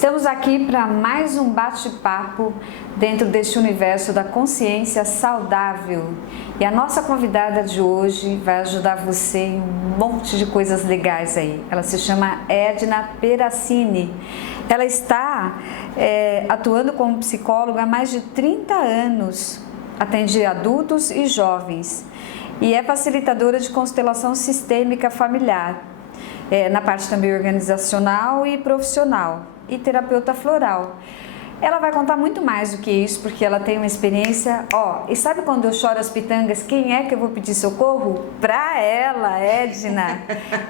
Estamos aqui para mais um bate-papo dentro deste universo da consciência saudável. E a nossa convidada de hoje vai ajudar você em um monte de coisas legais aí. Ela se chama Edna Peracini. Ela está atuando como psicóloga há mais de 30 anos. Atende adultos e jovens. E é facilitadora de constelação sistêmica familiar. Na parte também organizacional e profissional, e terapeuta floral. Ela vai contar muito mais do que isso, porque ela tem uma experiência, e sabe quando eu choro as pitangas, quem é que eu vou pedir socorro? Pra ela, Edna.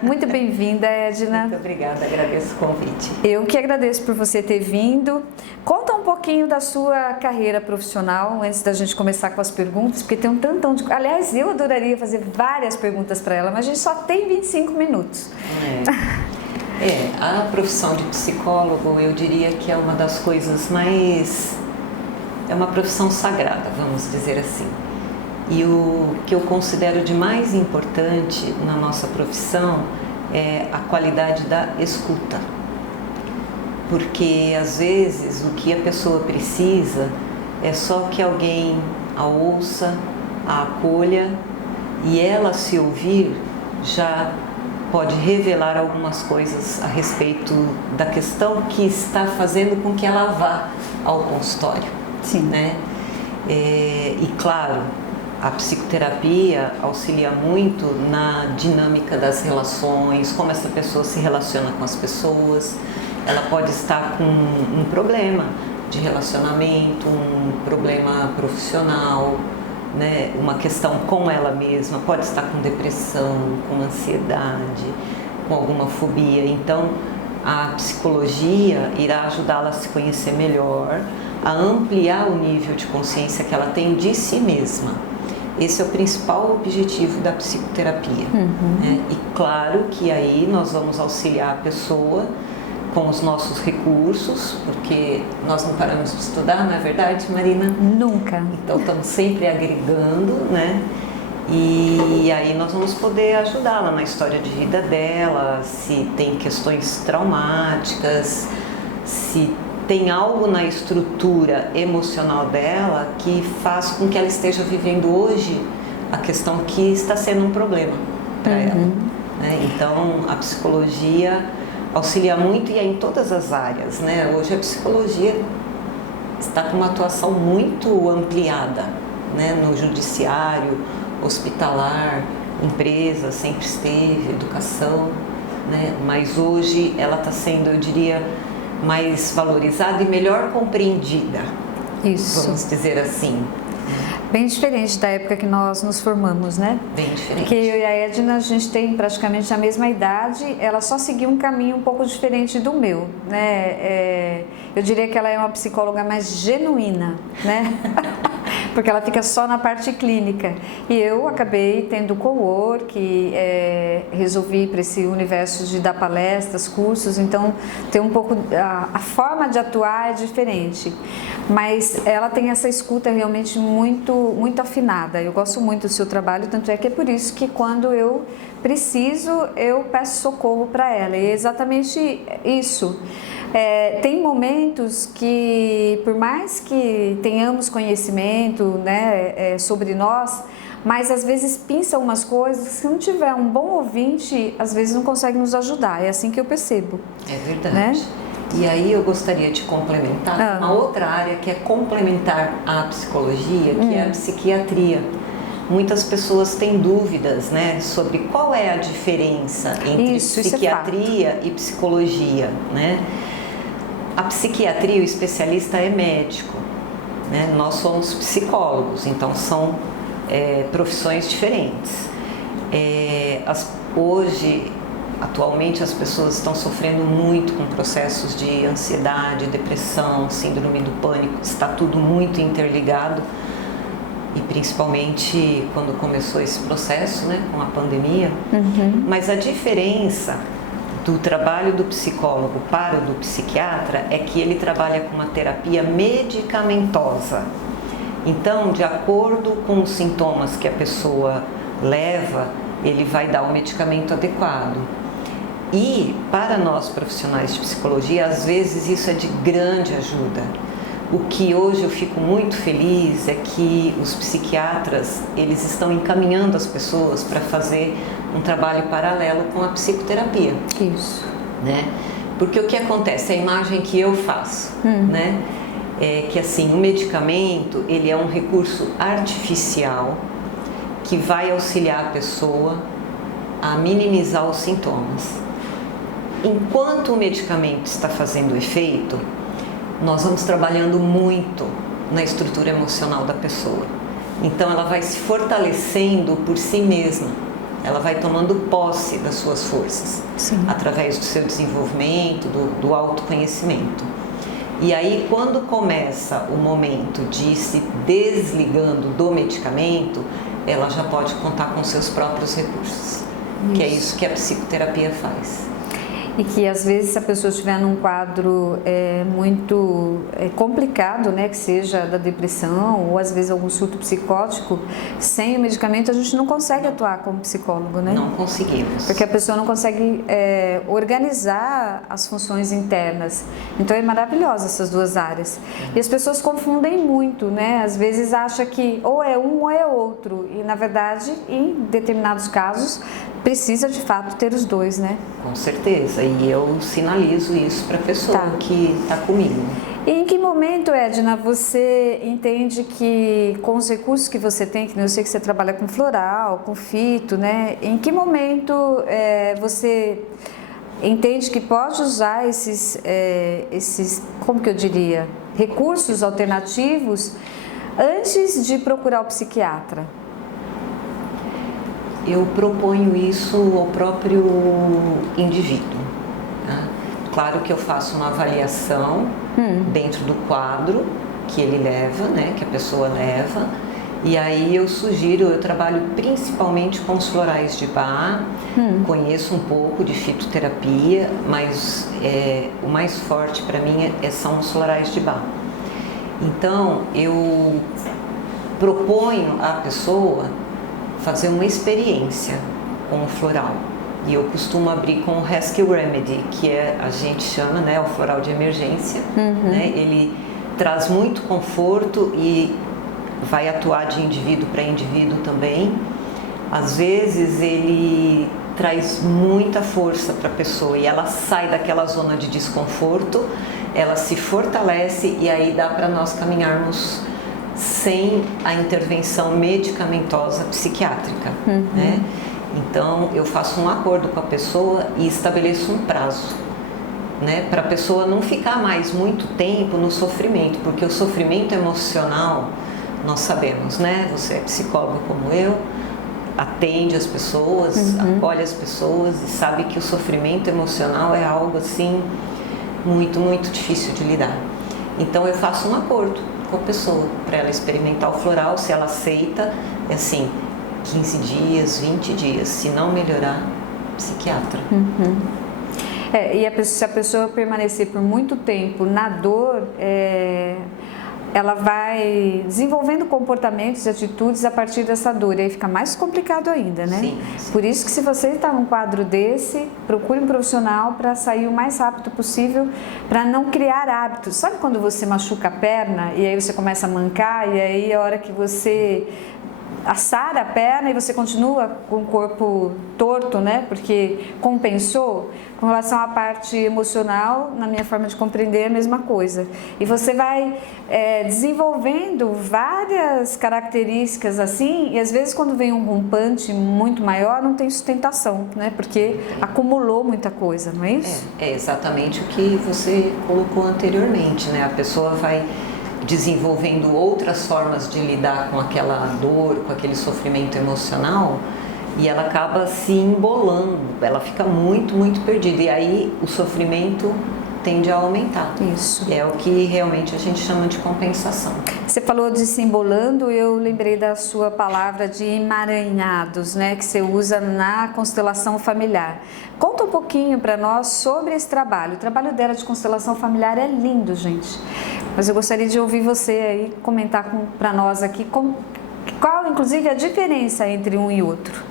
Muito bem-vinda, Edna. Muito obrigada, agradeço o convite. Eu que agradeço por você ter vindo. Conta um pouquinho da sua carreira profissional, antes da gente começar com as perguntas, porque tem um tantão de... Aliás, eu adoraria fazer várias perguntas para ela, mas a gente só tem 25 minutos. A profissão de psicólogo, eu diria que é uma das coisas mais... É uma profissão sagrada, vamos dizer assim. E o que eu considero de mais importante na nossa profissão é a qualidade da escuta. Porque, às vezes, o que a pessoa precisa é só que alguém a ouça, a acolha, e ela, se ouvir, já pode revelar algumas coisas a respeito da questão que está fazendo com que ela vá ao consultório. Sim. Né? E claro, a psicoterapia auxilia muito na dinâmica das relações, como essa pessoa se relaciona com as pessoas. Ela pode estar com um problema de relacionamento, um problema profissional, né? Uma questão com ela mesma, pode estar com depressão, com ansiedade, com alguma fobia. Então, a psicologia irá ajudá-la a se conhecer melhor, a ampliar o nível de consciência que ela tem de si mesma. Esse é o principal objetivo da psicoterapia. Né? E claro que aí nós vamos auxiliar a pessoa com os nossos recursos, porque nós não paramos de estudar, não é verdade, Marina? Nunca. Então estamos sempre agregando, né? E aí nós vamos poder ajudá-la na história de vida dela, se tem questões traumáticas, se tem algo na estrutura emocional dela que faz com que ela esteja vivendo hoje a questão que está sendo um problema para ela. Né? Então a psicologia auxilia muito e é em todas as áreas, né? Hoje a psicologia está com uma atuação muito ampliada, né? No judiciário, hospitalar, empresa, sempre esteve, educação, né? Mas hoje ela está sendo, eu diria, mais valorizada e melhor compreendida. Isso. Vamos dizer assim. Bem diferente da época que nós nos formamos, né? Bem diferente. Porque eu e a Edna, a gente tem praticamente a mesma idade, ela só seguiu um caminho um pouco diferente do meu, né? Eu diria que ela é uma psicóloga mais genuína, né? Porque ela fica só na parte clínica. E eu acabei tendo co-work, resolvi para esse universo de dar palestras, cursos, então tem um pouco... A forma de atuar é diferente, mas ela tem essa escuta realmente muito afinada. Eu gosto muito do seu trabalho, tanto é que é por isso que quando eu preciso, eu peço socorro para ela. E é exatamente isso. Tem momentos que, por mais que tenhamos conhecimento, né, sobre nós, mas às vezes pinça umas coisas, se não tiver um bom ouvinte, às vezes não consegue nos ajudar. É assim que eu percebo. É verdade. Né? E aí eu gostaria de complementar uma outra área que é complementar à psicologia, que é a psiquiatria. Muitas pessoas têm dúvidas, né, sobre qual é a diferença entre psiquiatria e psicologia, né? A psiquiatria, o especialista é médico, né? Nós somos psicólogos, então são profissões diferentes. Hoje, atualmente, as pessoas estão sofrendo muito com processos de ansiedade, depressão, síndrome do pânico, está tudo muito interligado. E principalmente quando começou esse processo, né, com a pandemia. Mas a diferença do trabalho do psicólogo para o do psiquiatra é que ele trabalha com uma terapia medicamentosa. Então, de acordo com os sintomas que a pessoa leva, ele vai dar o medicamento adequado. E para nós profissionais de psicologia, às vezes isso é de grande ajuda. O que hoje eu fico muito feliz é que os psiquiatras, eles estão encaminhando as pessoas para fazer um trabalho paralelo com a psicoterapia. Isso. Né? Porque o que acontece, a imagem que eu faço, né? É que assim, o medicamento, ele é um recurso artificial que vai auxiliar a pessoa a minimizar os sintomas. Enquanto o medicamento está fazendo efeito, nós vamos trabalhando muito na estrutura emocional da pessoa. Então ela vai se fortalecendo por si mesma, ela vai tomando posse das suas forças, através do seu desenvolvimento, do autoconhecimento. E aí, quando começa o momento de ir se desligando do medicamento, ela já pode contar com seus próprios recursos, que é isso que a psicoterapia faz. E que às vezes, se a pessoa estiver num quadro muito complicado, né, que seja da depressão ou às vezes algum surto psicótico, sem o medicamento a gente não consegue atuar como psicólogo, né? Não conseguimos. Porque a pessoa não consegue organizar as funções internas. Então é maravilhosa essas duas áreas. E as pessoas confundem muito, né? Às vezes acha que ou é um ou é outro. E na verdade, em determinados casos, precisa de fato ter os dois, né? Com certeza, e eu sinalizo isso para a pessoa que está comigo. E em que momento, Edna, você entende que com os recursos que você tem, que eu sei que você trabalha com floral, com fito, né? Em que momento você entende que pode usar esses, como que eu diria, recursos alternativos antes de procurar o psiquiatra? Eu proponho isso ao próprio indivíduo. Tá? Claro que eu faço uma avaliação dentro do quadro que ele leva, né, que a pessoa leva, e aí eu sugiro, eu trabalho principalmente com os florais de Bach, conheço um pouco de fitoterapia, mas o mais forte para mim são os florais de Bach. Então eu proponho à pessoa fazer uma experiência com o floral. E eu costumo abrir com o Rescue Remedy, que a gente chama, né, o floral de emergência. Né? Ele traz muito conforto e vai atuar de indivíduo para indivíduo também. Às vezes ele traz muita força para a pessoa e ela sai daquela zona de desconforto, ela se fortalece e aí dá para nós caminharmos sem a intervenção medicamentosa psiquiátrica, né? Então eu faço um acordo com a pessoa e estabeleço um prazo, né? Para a pessoa não ficar mais muito tempo no sofrimento, porque o sofrimento emocional, nós sabemos, né? Você é psicólogo como eu, atende as pessoas, acolhe as pessoas e sabe que o sofrimento emocional é algo assim muito, muito difícil de lidar. Então eu faço um acordo com a pessoa, para ela experimentar o floral, se ela aceita, é assim, 15 dias, 20 dias, se não melhorar, psiquiatra. E se a pessoa permanecer por muito tempo na dor, ela vai desenvolvendo comportamentos e atitudes a partir dessa dor, e aí fica mais complicado ainda, né? Sim. Por isso que se você está num quadro desse, procure um profissional para sair o mais rápido possível, para não criar hábitos. Sabe quando você machuca a perna e aí você começa a mancar, e aí a hora que você assara a perna e você continua com o corpo torto, né? Porque compensou. Com relação à parte emocional, na minha forma de compreender, é a mesma coisa. E você vai desenvolvendo várias características assim, e às vezes quando vem um rompante muito maior, não tem sustentação, né? Porque acumulou muita coisa, não é isso? É exatamente o que você colocou anteriormente, né? A pessoa vai desenvolvendo outras formas de lidar com aquela dor, com aquele sofrimento emocional, e ela acaba se embolando, ela fica muito, muito perdida, e aí o sofrimento tende a aumentar. Isso. É o que realmente a gente chama de compensação. Você falou de se embolando, eu lembrei da sua palavra de emaranhados, né, que você usa na constelação familiar. Conta um pouquinho para nós sobre esse trabalho. O trabalho dela de constelação familiar é lindo, gente. Mas eu gostaria de ouvir você aí comentar para nós aqui qual, inclusive, a diferença entre um e outro.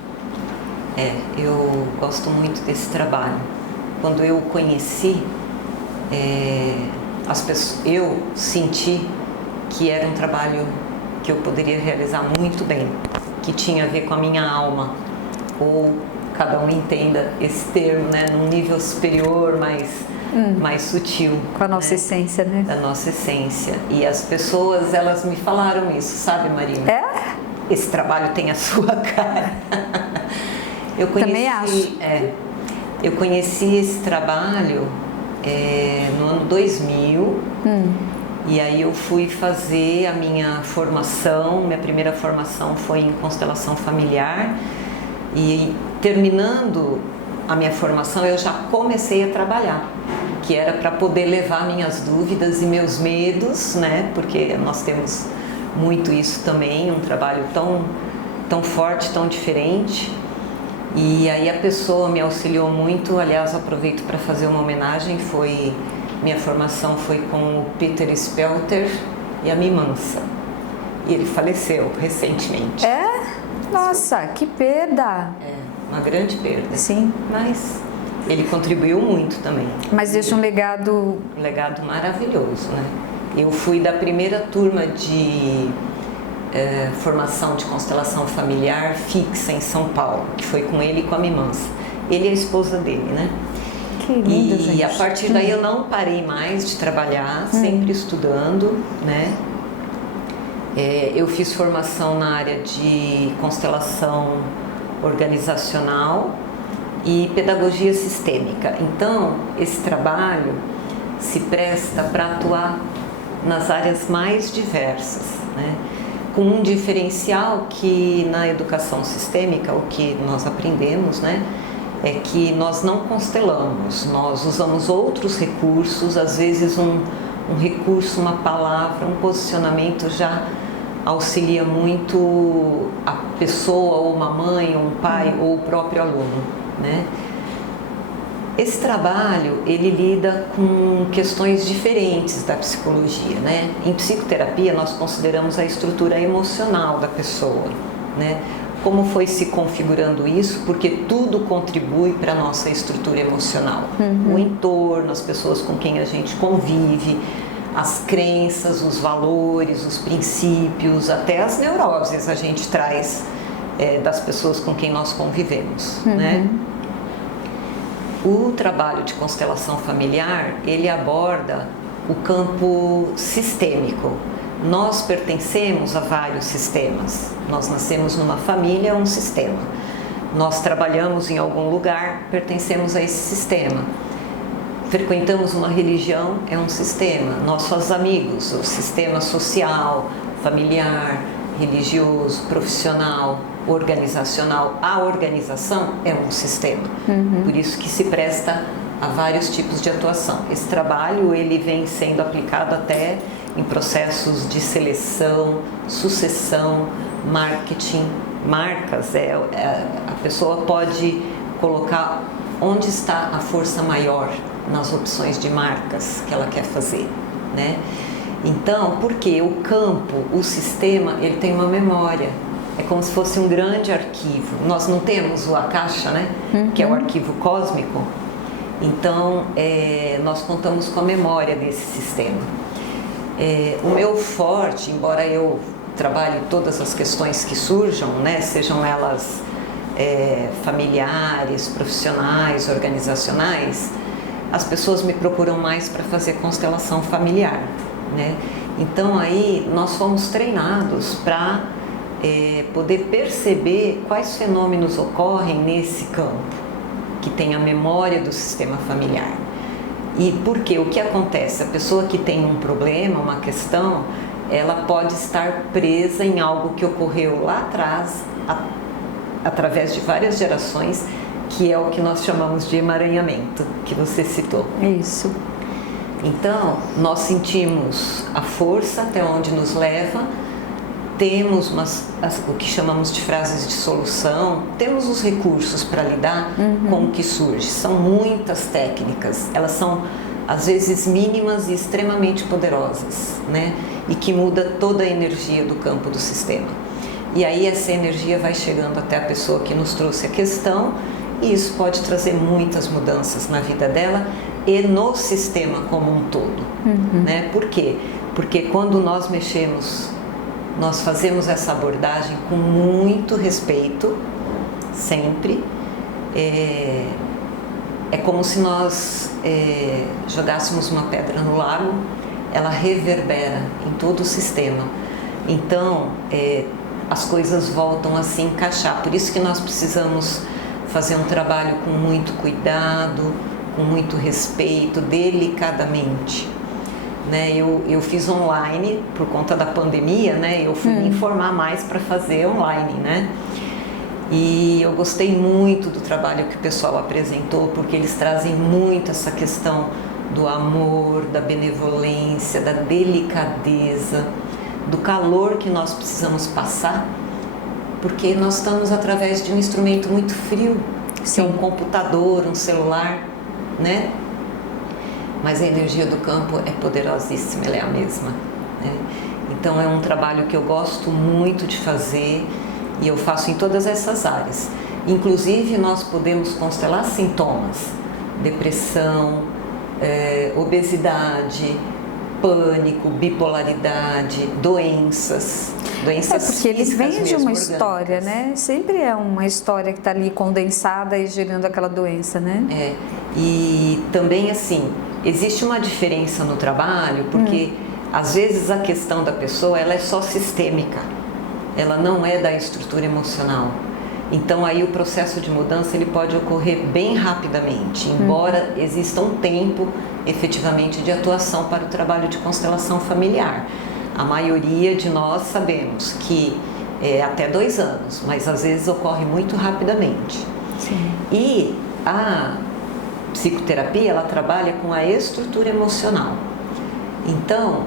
Eu gosto muito desse trabalho, quando eu o conheci, eu senti que era um trabalho que eu poderia realizar muito bem, que tinha a ver com a minha alma, ou cada um entenda esse termo, né, num nível superior, mais sutil. Com a nossa essência, né? Da nossa essência. E as pessoas, elas me falaram isso, sabe, Marina? É? Esse trabalho tem a sua cara. Também acho. Eu conheci esse trabalho no ano 2000. E aí eu fui fazer a minha formação. Minha primeira formação foi em constelação familiar. E terminando a minha formação, eu já comecei a trabalhar, que era para poder levar minhas dúvidas e meus medos, né? Porque nós temos muito isso também, um trabalho tão forte, tão diferente. E aí a pessoa me auxiliou muito. Aliás, aproveito para fazer uma homenagem. Minha formação foi com o Peter Spelter e a Mimansa. E ele faleceu recentemente. Nossa, que perda! Uma grande perda. Sim. Mas ele contribuiu muito também. Mas deixa um legado... Um legado maravilhoso, né? Eu fui da primeira turma de formação de constelação familiar fixa em São Paulo, que foi com ele e com a Mimansa. Ele e a esposa dele, né? Que lindo, gente. E a partir daí eu não parei mais de trabalhar, sempre estudando, né? Eu fiz formação na área de constelação organizacional e pedagogia sistêmica. Então, esse trabalho se presta para atuar nas áreas mais diversas, né? Com um diferencial que na educação sistêmica, o que nós aprendemos, né, é que nós não constelamos, nós usamos outros recursos, às vezes um recurso, uma palavra, um posicionamento já auxilia muito a pessoa, ou uma mãe, ou um pai, ou o próprio aluno, né? Esse trabalho, ele lida com questões diferentes da psicologia, né? Em psicoterapia, nós consideramos a estrutura emocional da pessoa, né? Como foi se configurando isso, porque tudo contribui para a nossa estrutura emocional. O entorno, as pessoas com quem a gente convive, as crenças, os valores, os princípios, até as neuroses a gente traz das pessoas com quem nós convivemos, né? O trabalho de constelação familiar, ele aborda o campo sistêmico. Nós pertencemos a vários sistemas. Nós nascemos numa família, um sistema. Nós trabalhamos em algum lugar, pertencemos a esse sistema. Frequentamos uma religião, é um sistema. Nossos amigos, o sistema social, familiar, religioso, profissional, organizacional. A organização é um sistema. Por isso que se presta a vários tipos de atuação. Esse trabalho, ele vem sendo aplicado até em processos de seleção, sucessão, marketing, marcas. A pessoa pode colocar onde está a força maior nas opções de marcas que ela quer fazer, né? Então, porque o campo, o sistema, ele tem uma memória. É como se fosse um grande arquivo. Nós não temos a caixa, né? Que é o arquivo cósmico. Então, nós contamos com a memória desse sistema. O meu forte, embora eu trabalhe todas as questões que surjam, né? Sejam elas familiares, profissionais, organizacionais, as pessoas me procuram mais para fazer constelação familiar, né? Então aí nós fomos treinados para poder perceber quais fenômenos ocorrem nesse campo, que tem a memória do sistema familiar. E porque o que acontece? A pessoa que tem um problema, uma questão, ela pode estar presa em algo que ocorreu lá atrás, através de várias gerações, que é o que nós chamamos de emaranhamento, que você citou. Isso. Então, nós sentimos a força até onde nos leva, temos o que chamamos de frases de solução, temos os recursos para lidar com o que surge. São muitas técnicas, elas são às vezes mínimas e extremamente poderosas, né? E que muda toda a energia do campo do sistema. E aí essa energia vai chegando até a pessoa que nos trouxe a questão e isso pode trazer muitas mudanças na vida dela e no sistema como um todo. Né? Por quê? Porque quando nós mexemos, nós fazemos essa abordagem com muito respeito, sempre. É como se nós jogássemos uma pedra no lago, ela reverbera em todo o sistema. Então, as coisas voltam a se encaixar. Por isso que nós precisamos fazer um trabalho com muito cuidado, com muito respeito, delicadamente. Né? Eu fiz online por conta da pandemia, né? Eu fui me informar mais para fazer online, né? E eu gostei muito do trabalho que o pessoal apresentou, porque eles trazem muito essa questão do amor, da benevolência, da delicadeza, do calor que nós precisamos passar, porque nós estamos através de um instrumento muito frio, que é um computador, um celular, né? Mas a energia do campo é poderosíssima, ela é a mesma, né? Então é um trabalho que eu gosto muito de fazer e eu faço em todas essas áreas. Inclusive nós podemos constelar sintomas, depressão, obesidade, pânico, bipolaridade, doenças porque eles vêm de uma história, né? Sempre é uma história que está ali condensada e gerando aquela doença, né? E também assim, existe uma diferença no trabalho, porque às vezes a questão da pessoa ela é só sistêmica, ela não é da estrutura emocional. Então aí o processo de mudança ele pode ocorrer bem rapidamente, embora exista um tempo efetivamente de atuação para o trabalho de constelação familiar. A maioria de nós sabemos que é até 2 anos, mas às vezes ocorre muito rapidamente. Sim. E a psicoterapia ela trabalha com a estrutura emocional. Então,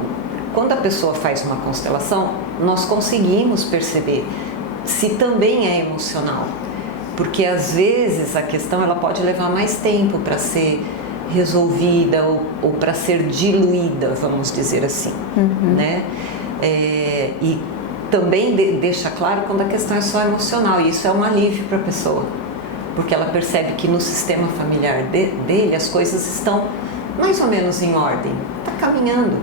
quando a pessoa faz uma constelação, nós conseguimos perceber se também é emocional, porque às vezes a questão ela pode levar mais tempo para ser resolvida ou para ser diluída, vamos dizer assim, né? E também deixa claro quando a questão é só emocional, e isso é um alívio para a pessoa, porque ela percebe que no sistema familiar dele as coisas estão mais ou menos em ordem, está caminhando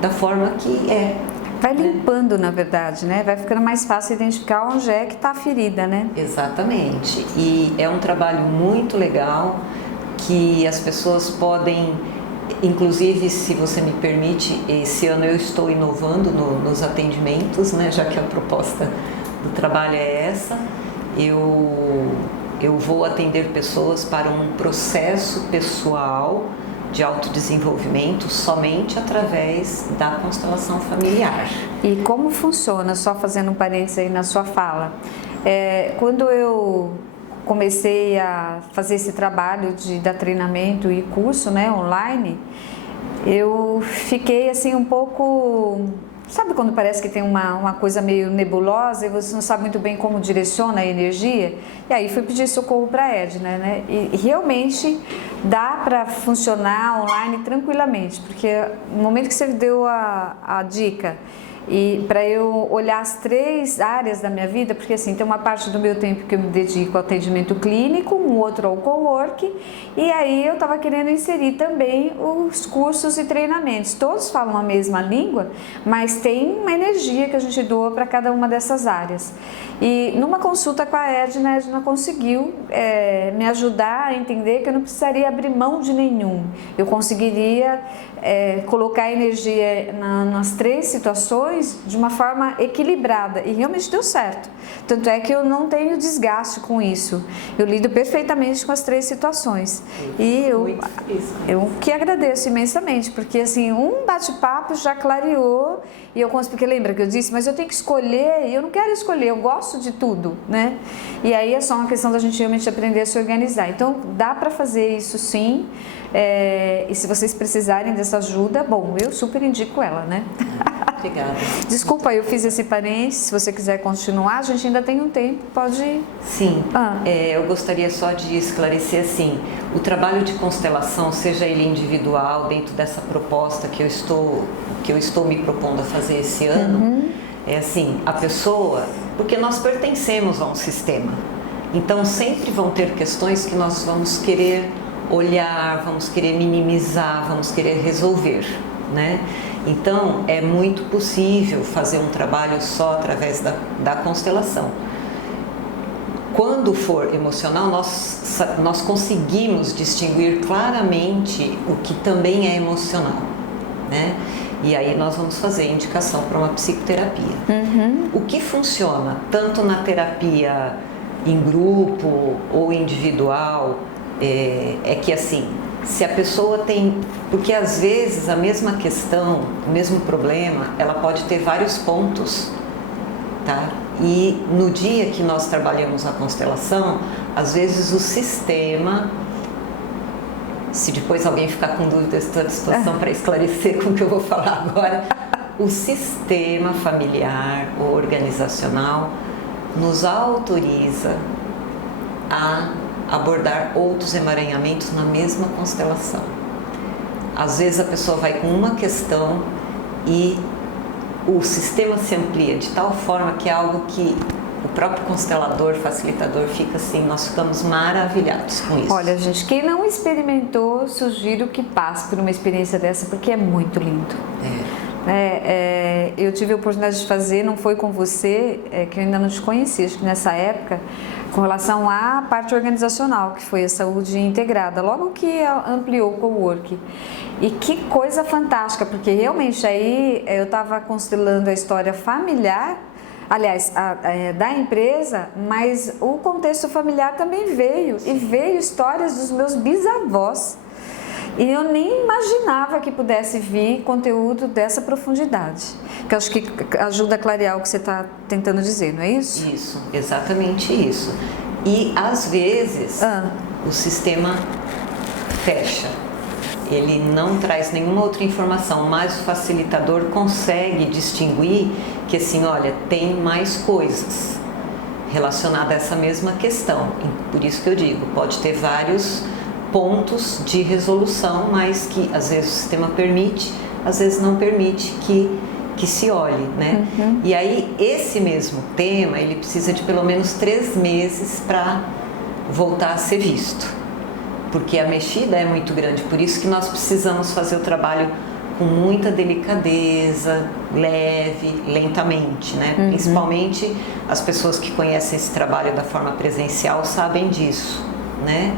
da forma que é. Vai limpando, na verdade, né? Vai ficando mais fácil identificar onde é que está a ferida, né? Exatamente. E é um trabalho muito legal que as pessoas podem, inclusive, se você me permite, esse ano eu estou inovando nos atendimentos, né? Já que a proposta do trabalho é essa. Eu vou atender pessoas para um processo pessoal de autodesenvolvimento somente através da constelação familiar. E como funciona, só fazendo um parênteses aí na sua fala, quando eu comecei a fazer esse trabalho de dar treinamento e curso, né, online, eu fiquei assim um pouco... Sabe quando parece que tem uma coisa meio nebulosa e você não sabe muito bem como direciona a energia? E aí fui pedir socorro para a Edna, né? E realmente dá para funcionar online tranquilamente, porque no momento que você deu a dica e para eu olhar as 3 áreas da minha vida, porque assim, tem uma parte do meu tempo que eu me dedico ao atendimento clínico, um outro ao cowork, e aí eu estava querendo inserir também os cursos e treinamentos. Todos falam a mesma língua, mas tem uma energia que a gente doa para cada uma dessas áreas. E numa consulta com a Edna conseguiu me ajudar a entender que eu não precisaria abrir mão de nenhum. Eu conseguiria colocar energia nas 3 situações de uma forma equilibrada e realmente deu certo. Tanto é que eu não tenho desgaste com isso. Eu lido perfeitamente com as 3 situações. E eu que agradeço imensamente, porque assim, um bate-papo já clareou e eu consegui, porque lembra que eu disse, mas eu tenho que escolher e eu não quero escolher, eu gosto de tudo, né? E aí é só uma questão da gente realmente aprender a se organizar. Então, dá para fazer isso sim. E se vocês precisarem dessa ajuda, bom, eu super indico ela, né? Obrigada. Desculpa, eu fiz esse parênteses, se você quiser continuar, a gente ainda tem um tempo, pode... Sim, eu gostaria só de esclarecer assim, o trabalho de constelação, seja ele individual, dentro dessa proposta que eu estou me propondo a fazer esse ano, é assim, a pessoa, porque nós pertencemos a um sistema, Então sempre vão ter questões que nós vamos querer olhar, vamos querer minimizar, vamos querer resolver, né? Então é muito possível fazer um trabalho só através da constelação. Quando for emocional, nós conseguimos distinguir claramente o que também é emocional, né? E aí nós vamos fazer indicação para uma psicoterapia. O que funciona tanto na terapia em grupo ou individual é que assim, se a pessoa tem... Porque às vezes a mesma questão, o mesmo problema, ela pode ter vários pontos, tá? E no dia que nós trabalhamos a constelação, às vezes o sistema... Se depois alguém ficar com dúvidas, estou à disposição para esclarecer com o que eu vou falar agora. O sistema familiar ou organizacional nos autoriza a abordar outros emaranhamentos na mesma constelação. Às vezes a pessoa vai com uma questão e o sistema se amplia de tal forma que é algo que o próprio constelador, facilitador, fica assim, nós ficamos maravilhados com isso. Olha, gente, quem não experimentou, sugiro que passe por uma experiência dessa, porque é muito lindo. Eu tive a oportunidade de fazer, não foi com você, que eu ainda não te conhecia, acho que nessa época, com relação à parte organizacional, que foi a saúde integrada, logo que ampliou o cowork. E que coisa fantástica, porque realmente aí eu estava constelando a história familiar, aliás, da empresa, mas o contexto familiar também veio, e veio histórias dos meus bisavós. E eu nem imaginava que pudesse vir conteúdo dessa profundidade, que eu acho que ajuda a clarear o que você está tentando dizer, não é isso? Isso, exatamente isso. E às vezes o sistema fecha, ele não traz nenhuma outra informação, mas o facilitador consegue distinguir que assim, olha, tem mais coisas relacionadas a essa mesma questão. Por isso que eu digo, pode ter vários pontos de resolução, mas que às vezes o sistema permite, às vezes não permite que se olhe, né? E aí esse mesmo tema, ele precisa de pelo menos 3 meses para voltar a ser visto, porque a mexida é muito grande, por isso que nós precisamos fazer o trabalho com muita delicadeza, leve, lentamente, né? Principalmente as pessoas que conhecem esse trabalho da forma presencial sabem disso, né?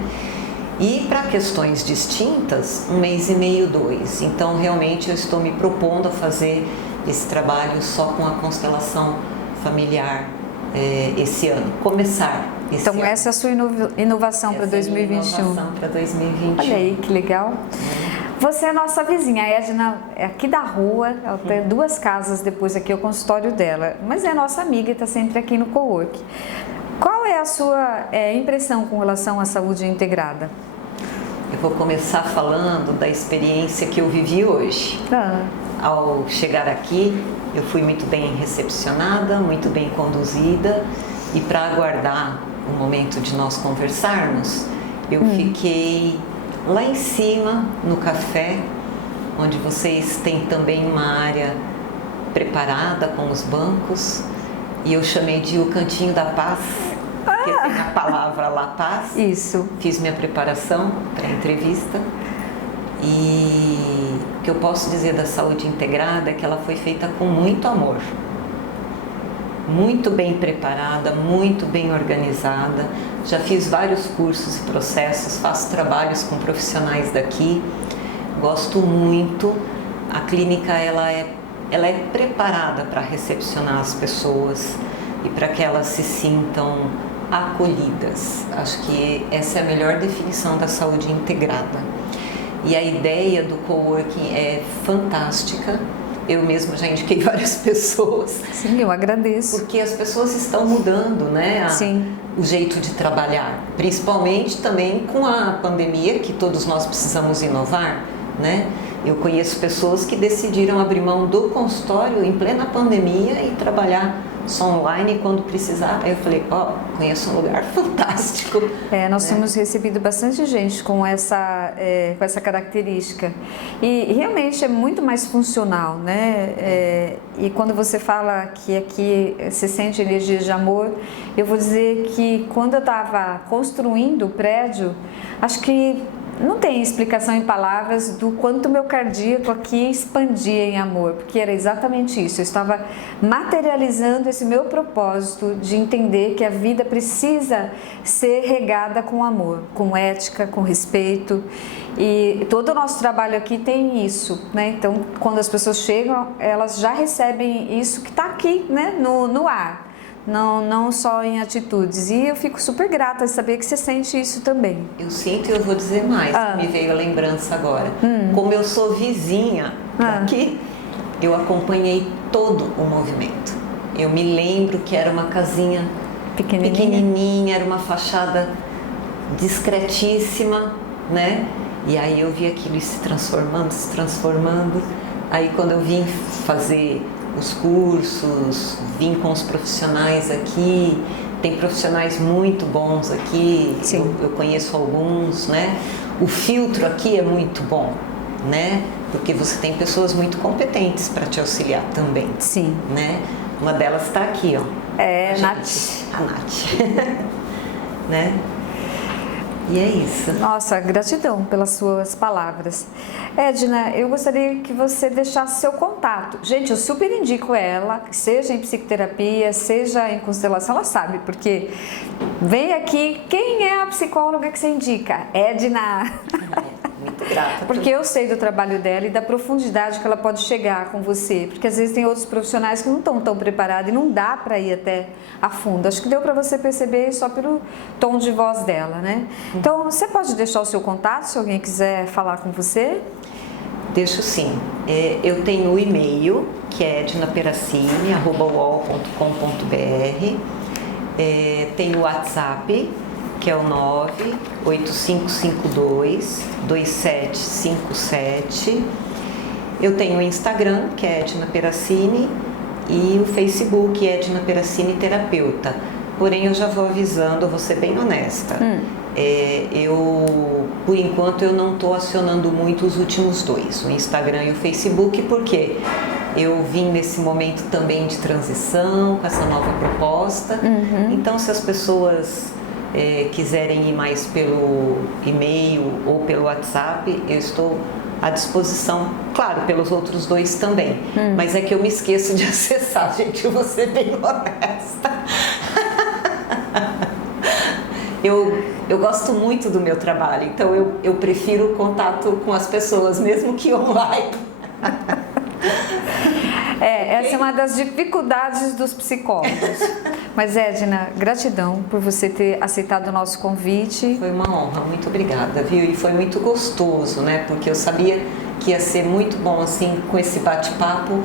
E para questões distintas, 1 mês e meio, 2. Então, realmente, eu estou me propondo a fazer esse trabalho só com a constelação familiar esse ano. Começar esse ano. Então, essa é a sua inovação para 2021. Inovação para 2021. Olha aí, que legal. Você é nossa vizinha, a Edna é aqui da rua, ela tem 2 casas depois aqui, é o consultório dela, mas é nossa amiga e está sempre aqui no cowork. Qual é a sua impressão com relação à saúde integrada? Eu vou começar falando da experiência que eu vivi hoje. Ao chegar aqui, eu fui muito bem recepcionada, muito bem conduzida, e para aguardar o momento de nós conversarmos, eu fiquei lá em cima, no café, onde vocês têm também uma área preparada com os bancos, e eu chamei de o Cantinho da Paz, porque tem a palavra La Paz. Isso. Fiz minha preparação para a entrevista, e o que eu posso dizer da saúde integrada é que ela foi feita com muito amor, muito bem preparada, muito bem organizada. Já fiz vários cursos e processos, faço trabalhos com profissionais daqui, gosto muito. A clínica ela é preparada para recepcionar as pessoas e para que elas se sintam acolhidas. Acho que essa é a melhor definição da saúde integrada. E a ideia do coworking é fantástica. Eu mesma já indiquei várias pessoas. Sim, eu agradeço. Porque as pessoas estão mudando, né? O jeito de trabalhar. Principalmente também com a pandemia, que todos nós precisamos inovar, né? Eu conheço pessoas que decidiram abrir mão do consultório em plena pandemia e trabalhar só online quando precisar. Aí eu falei, conheço um lugar fantástico. Nós temos recebido bastante gente com essa característica. E realmente é muito mais funcional, né? E quando você fala que aqui se sente energia de amor, eu vou dizer que quando eu estava construindo o prédio, acho que não tem explicação em palavras do quanto meu cardíaco aqui expandia em amor, porque era exatamente isso. Eu estava materializando esse meu propósito de entender que a vida precisa ser regada com amor, com ética, com respeito. E todo o nosso trabalho aqui tem isso, né? Então, quando as pessoas chegam, elas já recebem isso que está aqui, né? No ar. Não só em atitudes. E eu fico super grata de saber que você sente isso também. Eu sinto, e eu vou dizer mais, me veio a lembrança agora. Como eu sou vizinha daqui, eu acompanhei todo o movimento. Eu me lembro que era uma casinha pequenininha, era uma fachada discretíssima, né? E aí eu vi aquilo se transformando. Aí quando eu vim fazer os cursos, vim com os profissionais aqui, tem profissionais muito bons aqui, eu conheço alguns, né? O filtro aqui é muito bom, né? Porque você tem pessoas muito competentes para te auxiliar também. Sim. Né? Uma delas está aqui, ó. A Nath. Né? E é isso. Nossa, gratidão pelas suas palavras. Edna, eu gostaria que você deixasse seu contato. Gente, eu super indico ela, seja em psicoterapia, seja em constelação, ela sabe, porque vem aqui, quem é a psicóloga que você indica? Edna. Muito grata. Porque eu sei do trabalho dela e da profundidade que ela pode chegar com você, porque às vezes tem outros profissionais que não estão tão preparados e não dá para ir até a fundo. Acho que deu para você perceber só pelo tom de voz dela, né? Então, você pode deixar o seu contato se alguém quiser falar com você? Deixo sim. Eu tenho o e-mail, que é ednaperacini@uol.com.br. Tenho o WhatsApp, que é o 98552-2757. Eu tenho o Instagram, que é Edna Peracini, e o Facebook, Edna Peracini Terapeuta. Porém, eu já vou avisando, eu vou ser bem honesta. Por enquanto, eu não estou acionando muito os últimos dois, o Instagram e o Facebook, porque eu vim nesse momento também de transição, com essa nova proposta. Então, se as pessoas quiserem ir mais pelo e-mail ou pelo WhatsApp, eu estou à disposição, claro, pelos outros dois também. Mas é que eu me esqueço de acessar, gente, eu vou ser bem honesta. Eu gosto muito do meu trabalho, então eu prefiro o contato com as pessoas, mesmo que online. Essa é uma das dificuldades dos psicólogos. Mas, Edna, gratidão por você ter aceitado o nosso convite. Foi uma honra, muito obrigada, viu? E foi muito gostoso, né? Porque eu sabia que ia ser muito bom, assim, com esse bate-papo,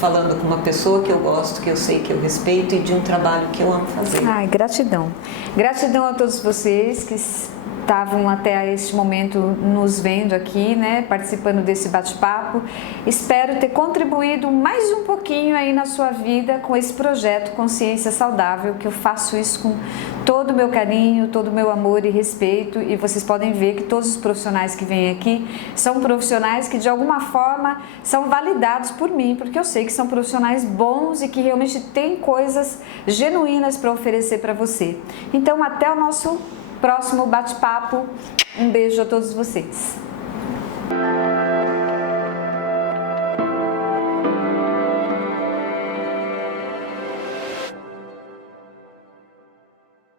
falando com uma pessoa que eu gosto, que eu sei, que eu respeito e de um trabalho que eu amo fazer. Ai, gratidão. Gratidão a todos vocês que estavam até este momento nos vendo aqui, né, participando desse bate-papo. Espero ter contribuído mais um pouquinho aí na sua vida com esse projeto Consciência Saudável, que eu faço isso com todo o meu carinho, todo o meu amor e respeito, e vocês podem ver que todos os profissionais que vêm aqui são profissionais que de alguma forma são validados por mim, porque eu sei que são profissionais bons e que realmente têm coisas genuínas para oferecer para você. Então, até o nosso próximo bate-papo. Um beijo a todos vocês.